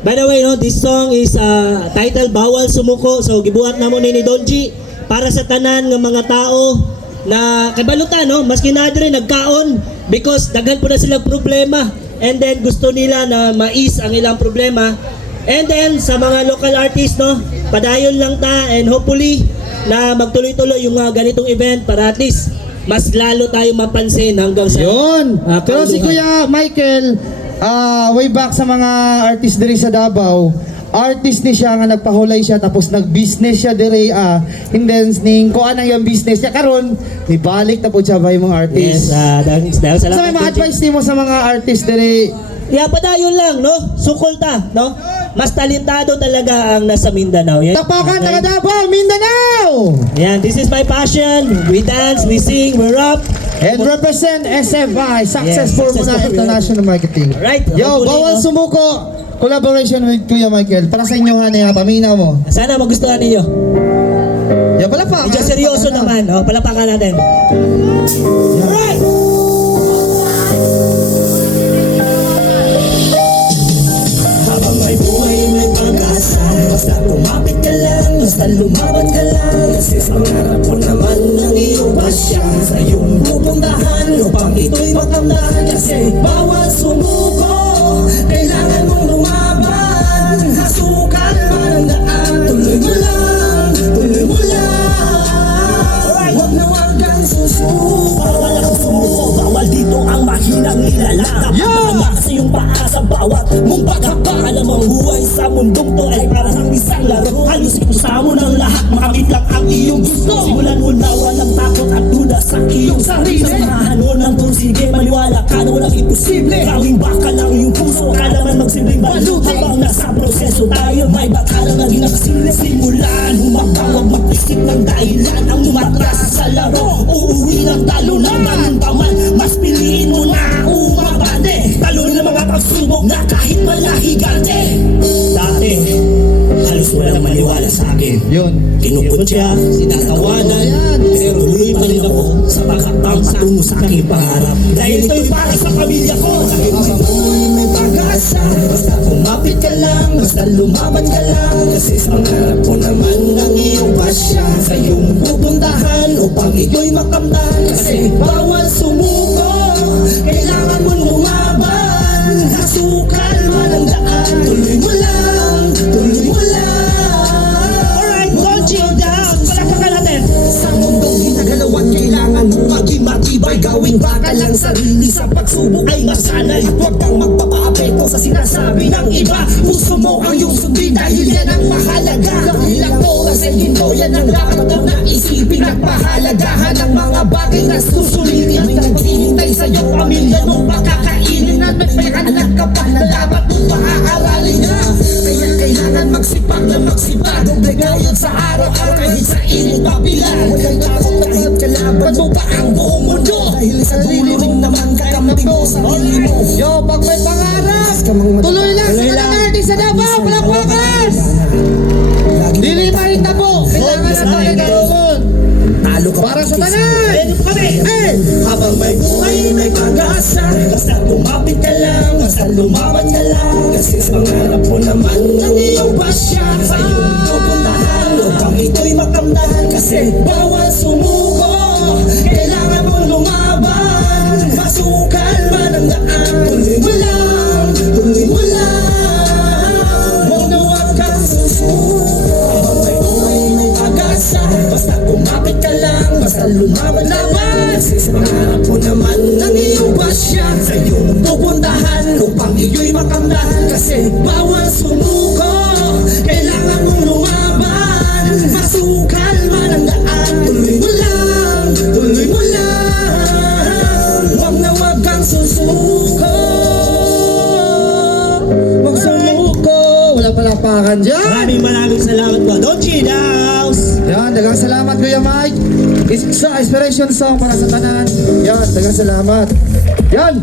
By the way, no, this song is titled Bawal Sumuko. So gibuhat na mo ni Donji para sa tanan ng mga tao na kabalutan, no, maski na diri nagkaon because daghan po na sila problema and then gusto nila na mais ang ilang problema. And then sa mga local artists, no, padayon lang ta and hopefully na magtuloy-tuloy yung mga ganitong event para at least mas lalo tayo mapansin hanggang sa yun. Pero si Kuya Michael, way back sa mga artist diri sa Davao, artist ni siya nga nagpahulay siya tapos nag-business siya diri and then ning kuan ang yung business niya karon ibalik ta po siya ba yung mga artist. Yes, dahil salamat. So may mga advice nimo sa mga artist diri? Padayon lang, no? Sukol ta, no? Mas talentado talaga ang nasa Mindanao. Yan. Tapakan taga Davao, Mindanao! Yan, this is my passion. We dance, we sing, we rap. And represent SFI, Successful Yes, Muna International Marketing. Alright. Yo, Bawal Sumuko, collaboration with Kuya Michael. Para sa inyo, Hane, paminaw mo. Sana magustuhan ninyo. Yo, palapak. Medyo seryoso naman. Oh, palapakan natin. Alright! Habang may buhay, may pag-asa. Basta lumapit ka lang, basta lumaban ka lang. Kasi pangarap mo naman ng iyong pasya. Sa iyong pupuntahan upang ito'y makamdahan. Kasi bawal sumuko, kailangan mong lumaban. Hasukal man ang daan, tuloy mo lang, tuloy mo lang. Huwag na huwag kang susuko. Bawal ako sumuko, bawal dito ang mahinang nilalang. Dapat kasi yung paa sa bawat mong pagkakaalam. Ang buhay sa mundong to ay parang isang laro. Halusin mo sa mo ng lahat, makamit lang ang iyong gusto. Simulan mo na walang takot at duda sa iyong sarili. Samahan mo ng sige, maniwala ka na walang imposible. Gawing baka lang yung puso, ka naman magsimling balut. Habang nasa proseso tayo, may bakalang naging nakasilip. Simulan, humakbang, huwag mag-isip ng dahilan. Ang lumatras sa laro, uuwi ng talo na ganun pa man. Mas piliin mo na umabante. Talo ng mga pagsubok na kahit malahigante. Dati, halos walang maniwala sa akin. Yun. Kinukutya, sinatawanan, pero tuloy pa rin ako sa pagkakbang patungo sa aking pangarap. Dahil ito'y para sa pamilya ko. Dahil sa buhay may pag-asa. Basta kumapit ka lang, basta lumaban ka lang. Kasi sa pangarap ko naman ang iyong pasya. Sa iyong pupuntahan upang ito'y makamdahan. Kasi bawal sumuko, kailangan mong lumaban. Hasukal man ang daan, tuloy mo lang, tuloy mo lang. Alright, don't you down. Palapakan natin. Sa mundong ginagalawan, kailangan mo maging matibay. Gawing baka lang sarili sa pagsubok ay masanay. Huwag kang magpapaapekto sa sinasabi ng iba. Puso mo ang iyong sundin dahil yan ang mahalaga. Dahil ang oras ay ginto, yan ang dapat na isipin. At pahalagahan ang mga bagay na susulitin. May naghihintay sa'yo, pamilya mo, pakakainin. At may anak ka pa na dapat mong paaaralin na. Kaya kailangan magsipag na magsipag. Ngayon sa araw-araw kahit sa init pabilan. Walang takot na kahit kalaban mo pa ang buong mundo. Dahil sa dulo rin naman kakamting mo sa sarili mo. Yo, pag may pangarap, tuloy lang sa mga artist sa Davao, palapakan! Dili mahita po, kailangan na tayo naroon. Talo ka Para sa tanan! Ready po kami. Habang may buhay, may pag-asa. Basta lumapit ka lang, basta lumaban ka lang. Kasi sa pangarap mo naman ang iyong pasya. Sa iyong pupuntahan upang ito'y makamdahan. Kasi bawal sumuko, kailangan mong lumaban. Masukal man ang daan, tuloy mo lang, tuloy mo lang. Huwag na huwag kang susuko. Habang may buhay, may pag-asa. Basta kumapit ka lang, basta lumaban laban. Kasi sa pangarap mo naman ang iyong pasya. Sa iyong pupuntahan upang iyo'y makamdahan. Kasi bawal sumuko, kailangan mong lumaban. Masukal man ang daan, tuloy mo lang, tuloy mo lang. Huwag na huwag kang susuko. Huwag sumuko, wala palapakan dyan! Maraming salamat po. Don't you down. Yan, dagang salamat Kuya Mike. Isa inspiration song para sa tanan. Yan, dagang salamat. Yan!